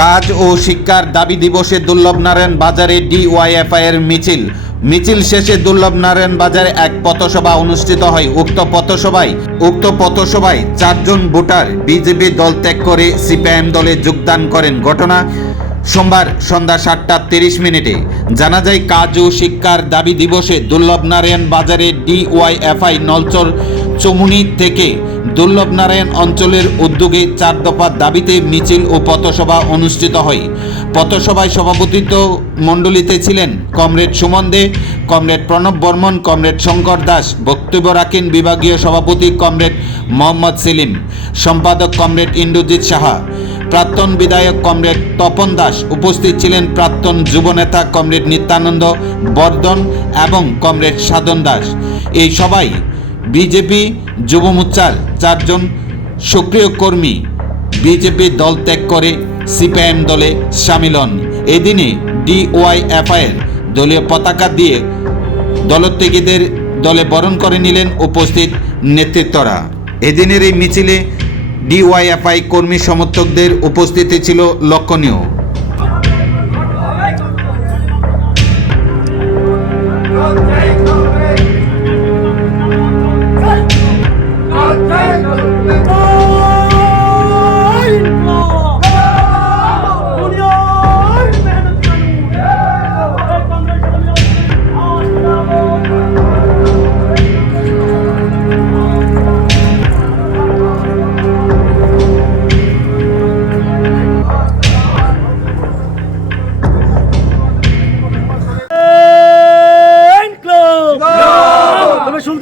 কাজ ও শিক্ষার দাবি দিবসে দুর্লভ নারায়ণ বাজারে ডিওয়াইএফআই এর মিছিল। মিছিল শেষে দুর্লভ নারায়ণ বাজারে এক পথসভা অনুষ্ঠিত হয়। উক্ত পথসভায় উক্ত পথসভায় চারজন ভোটার বিজেপি দল ত্যাগ করে সিপিআইএম দলে যোগদান করেন। ঘটনা সোমবার সন্ধ্যা সাতটা তিরিশ মিনিটে জানা যায় কাজ ও শিক্ষার দাবি দিবসে দুর্লভ নারায়ণ বাজারে ডিওয়াইএফআই নলচর চমুনি থেকে দুর্লভ নারায়ণ অঞ্চলের উদ্যোগে চার দফা দাবিতে মিছিল ও পথসভা অনুষ্ঠিত হয়। পথসভায় সভাপতিত্ব মণ্ডলীতে ছিলেন comrade Suman De, comrade Pranab Barman, comrade Shankar Das, বক্তব্য রাখেন বিভাগীয় সভাপতি কমরেড মোহাম্মদ সেলিম, সম্পাদক কমরেড ইন্দ্রজিৎ সাহা প্রাক্তন বিধায়ক কমরেড তপন দাস উপস্থিত ছিলেন প্রাক্তন যুবনেতা কমরেড নিত্যানন্দ বর্ধন এবং কমরেড সাধন দাস। এই সবাই বিজেপি যুব মোর্চার চারজন সক্রিয় কর্মী। বিজেপি দল ত্যাগ করে সিপিআইএম দলে সামিল হন। এদিনে ডিওয়াইএফআইয়ের দলীয় পতাকা দিয়ে দলত্যাগীদের দলে বরণ করে নিলেন উপস্থিত নেতৃত্বরা। এদিনের এই মিছিলে ডিওয়াইএফআই কর্মী সমর্থকদের উপস্থিতি ছিল লক্ষণীয়। তবে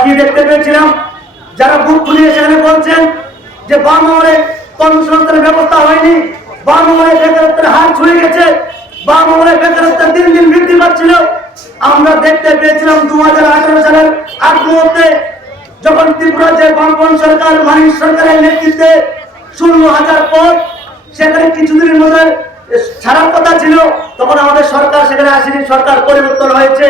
কি দেখতে পেয়েছিলাম? যারা বুক খুলিয়ে সেখানে বলছেন যে বামহরে কর্মসংস্থানের ব্যবস্থা হয়নি বেকারত্বের হার গেছে বেকারত্বের দিন দিন বৃদ্ধি পাচ্ছিল। আমরা দেখতে পেয়েছিলাম দু সালের আগ মুহূর্তে যখন ত্রিপুরা যে বামপন সরকার সরকারের নেতৃত্বে ষোলো হাজার পদ, সেখানে কিছুদিনের মধ্যে ছাড়ার কথা ছিল, তখন আমাদের সরকার সেখানে আসেনি, সরকার পরিবর্তন হয়েছে।